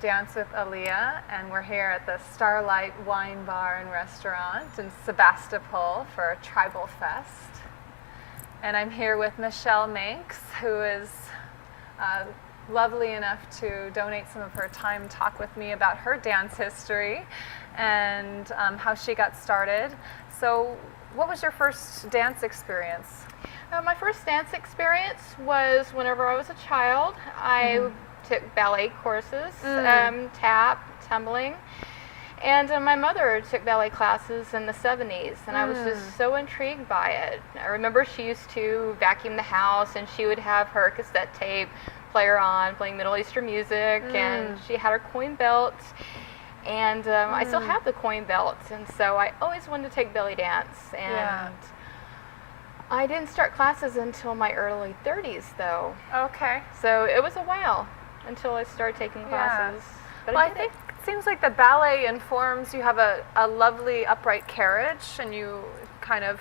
Dance with Alia, and we're here at the Starlight Wine Bar and Restaurant in Sebastopol for Tribal Fest. And I'm here with Michelle Manx, who is lovely enough to donate some of her time to talk with me about her dance history and how she got started. So what was your first dance experience? My first dance experience was whenever I was a child. I took ballet courses, tap, tumbling, and my mother took ballet classes in the 70s, and I was just so intrigued by it. I remember she used to vacuum the house, and she would have her cassette tape player on, playing Middle Eastern music, and she had her coin belt, and I still have the coin belt, and so I always wanted to take belly dance, and I didn't start classes until my early 30s, though. Okay. So it was a while until I started taking classes. But well, I think it seems like the ballet informs, you have a lovely upright carriage, and you kind of,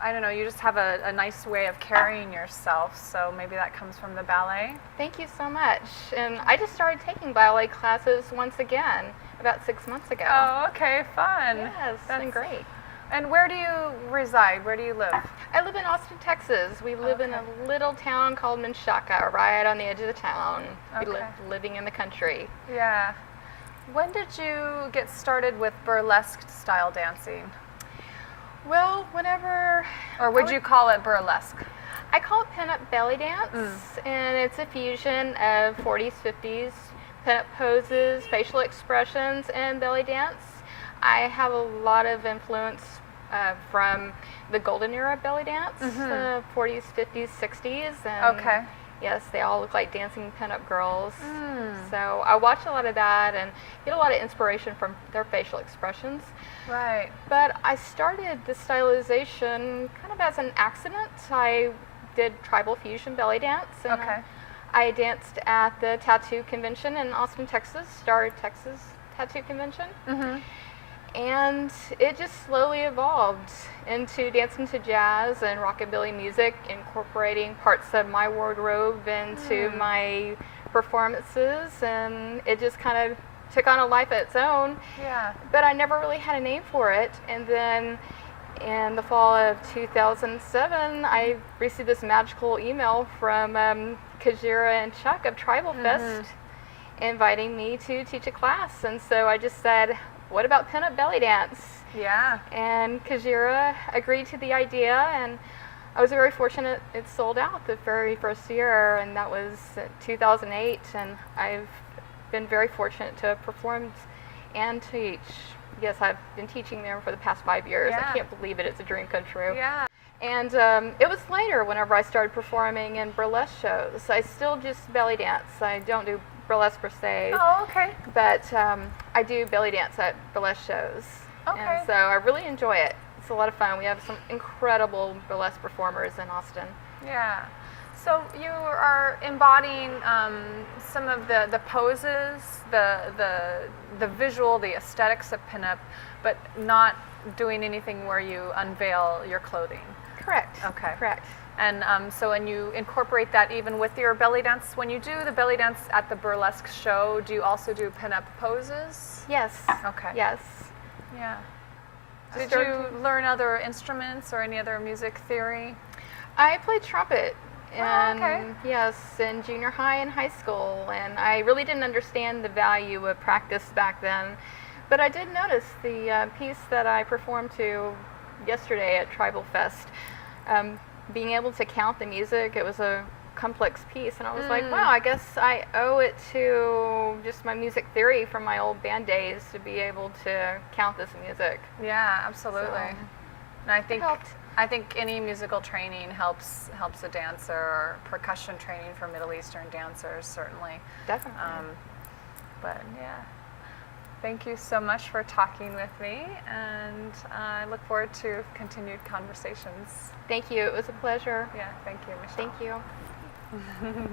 I don't know, you just have a nice way of carrying yourself, so maybe that comes from the ballet. Thank you so much. And I just started taking ballet classes once again about 6 months ago. Oh, okay, fun. Yes, that's been great. And where do you reside? Where do you live? I live in Austin, Texas. We live in a little town called Menchaca, right on the edge of the town. We live living in the country. Yeah. When did you get started with burlesque style dancing? Well, whenever... Or would you call it burlesque? I call it pinup belly dance, and it's a fusion of 40s, 50s, pinup poses, facial expressions, and belly dance. I have a lot of influence from the golden era belly dance, 40s, 50s, 60s. And yes, they all look like dancing pinup girls. So I watch a lot of that and get a lot of inspiration from their facial expressions. Right. But I started the stylization kind of as an accident. I did tribal fusion belly dance. And I danced at the tattoo convention in Austin, Texas, Star Texas Tattoo Convention. And it just slowly evolved into dancing to jazz and rockabilly music, incorporating parts of my wardrobe into my performances, and it just kind of took on a life of its own. Yeah. But I never really had a name for it, and then in the fall of 2007, I received this magical email from Kajira and Chuck of Tribal Fest inviting me to teach a class, and so I just said, what about pinup belly dance? Yeah. And Kajira agreed to the idea, and I was very fortunate it sold out the very first year, and that was 2008, and I've been very fortunate to have performed and teach. Yes, I've been teaching there for the past 5 years. I can't believe it. It's a dream come true. Yeah. And it was later whenever I started performing in burlesque shows. I still just belly dance. I don't do burlesque per se. Oh, okay. But I do belly dance at burlesque shows. Okay. And so I really enjoy it. It's a lot of fun. We have some incredible burlesque performers in Austin. Yeah. So you are embodying some of the poses, the visual, the aesthetics of pinup, but not doing anything where you unveil your clothing. Correct. Okay. Correct. And so when you incorporate that even with your belly dance, when you do the belly dance at the burlesque show, do you also do pinup poses? Yes. Okay. Yes. Yeah. Did you learn other instruments or any other music theory? I played trumpet. Yes, in junior high and high school, and I really didn't understand the value of practice back then, but I did notice the piece that I performed to yesterday at Tribal Fest, being able to count the music. It was a complex piece, and I was like, wow, I guess I owe it to just my music theory from my old band days to be able to count this music. Yeah, absolutely. So, and I think any musical training helps a dancer, or percussion training for Middle Eastern dancers, certainly. Definitely. But yeah, thank you so much for talking with me, and I look forward to continued conversations. Thank you. It was a pleasure. Yeah, thank you, Michelle. Thank you.